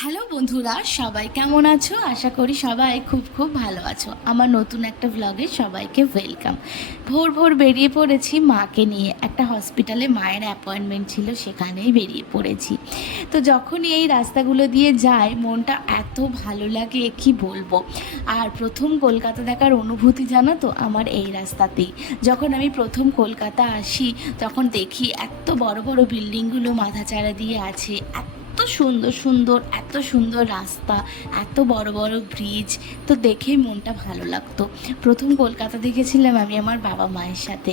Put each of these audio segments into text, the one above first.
Hello বন্ধুরা, সবাই কেমন আছো? আশা করি সবাই খুব খুব ভালো আছো। আমার নতুন একটা ব্লগে সবাইকে ওয়েলকাম। ভোর ভোর বেরিয়ে পড়েছি মাকে নিয়ে। একটা হসপিটালে মায়ের অ্যাপয়েন্টমেন্ট ছিল, সেখানেই বেরিয়ে পড়েছি। তো যখনই এই রাস্তাগুলো দিয়ে যাই মনটা এত ভালো লাগে কি বলবো। আর প্রথম কলকাতা দেখার অনুভূতি জানো তো আমার এই রাস্তাতেই। যখন আমি প্রথম কলকাতা আসি তখন দেখি এত বড় বড় বিল্ডিংগুলো মাথাচাড়া দিয়ে আছে, এত সুন্দর সুন্দর, এত সুন্দর রাস্তা, এত বড় বড় ব্রিজ। তো দেখেই মনটা ভালো লাগতো। প্রথম কলকাতা দেখেছিলাম আমি আমার বাবা মায়ের সাথে।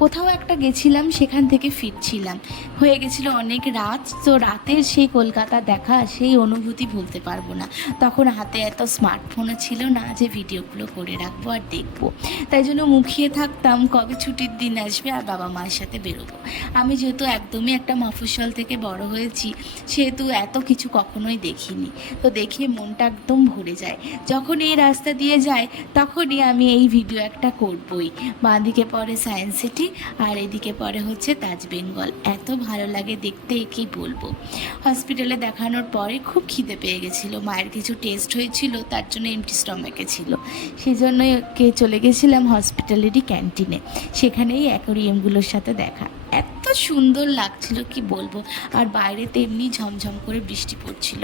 কোথাও একটা গেছিলাম, সেখান থেকে ফিরছিলাম, হয়ে গেছিলো অনেক রাত। তো রাতের সেই কলকাতা দেখা, সেই অনুভূতি ভুলতে পারবো না। তখন হাতে এত স্মার্টফোনও ছিল না যে ভিডিওগুলো করে রাখবো আর দেখবো। তাই জন্য মুখিয়ে থাকতাম কবে ছুটির দিন আসবে আর বাবা মায়ের সাথে বেরোবো। আমি যেহেতু একদমই একটা মফস্বল থেকে বড় হয়েছি, সেহেতু এত কিছু কখনোই দেখিনি। তো দেখে মনটা একদম ভরে যায়। যখন এই রাস্তা দিয়ে যায় তখনই আমি এই ভিডিও একটা করবই। বাঁদিকে পড়ে সায়েন্স সিটি আর এদিকে পড়ে হচ্ছে তাজ বেঙ্গল। এত ভালো লাগে দেখতে, কি বলবো। হসপিটালে দেখানোর পরে খুব খিদে পেয়ে গেছিলো, মায়ের কিছু টেস্ট হয়েছিল, তার জন্য এমটি স্টমাকে ছিল। সেই জন্যই চলে গেছিলাম হসপিটালেরই ক্যান্টিনে। সেখানেই অ্যাকোরিয়ামগুলোর সাথে দেখা। এত সুন্দর লাগছিল কি বলবো। আর বাইরে তেমনি ঝমঝম করে বৃষ্টি পড়ছিল।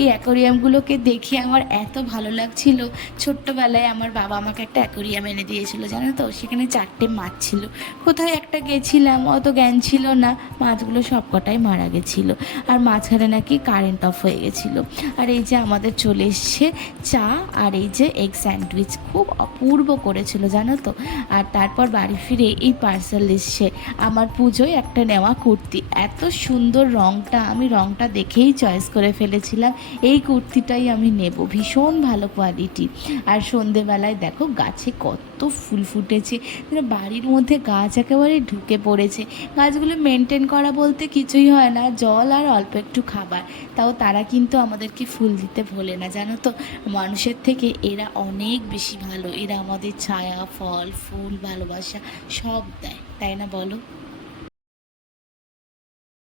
এই অ্যাকোরিয়ামগুলোকে দেখে আমার এত ভালো লাগছিল। ছোট্টবেলায় আমার বাবা আমাকে একটা অ্যাকোরিয়াম এনে দিয়েছিল, জানো তো। সেখানে 4টে মাছ ছিল। কোথায় একটা গেছিলাম, অত জ্ঞান ছিল না, মাছগুলো সবকটাই মারা গেছিলো। আর মাঝখানে নাকি কারেন্ট অফ হয়ে গেছিলো। আর এই যে আমাদের চলে এসছে চা, আর এই যে এগ স্যান্ডউইচ, খুব অপূর্ব করেছিল জানো তো। আর তারপর বাড়ি ফিরে এই পার্সেল এসছে আমার পুজোয় একটা নেওয়া কুর্তি। এত সুন্দর রঙটা, আমি রঙটা দেখেই চয়েস করে ফেলেছিলাম এই কুর্তিটাই আমি নেব, ভীষণ ভালো কোয়ালিটি। আর সন্ধেবেলায় দেখো গাছে কত ফুল ফুটেছে, বাড়ির মধ্যে গাছ একেবারে ঢুকে পড়েছে। গাছগুলো মেনটেন করা বলতে কিছুই হয় না, জল আর অল্প একটু খাবার। তাও তারা কিন্তু আমাদেরকে ফুল দিতে ভোলে না, জানো তো। মানুষের থেকে এরা অনেক বেশি ভালো। এরা আমাদের ছায়া, ফল, ফুল, ভালোবাসা সব দেয়, তাই না বলো?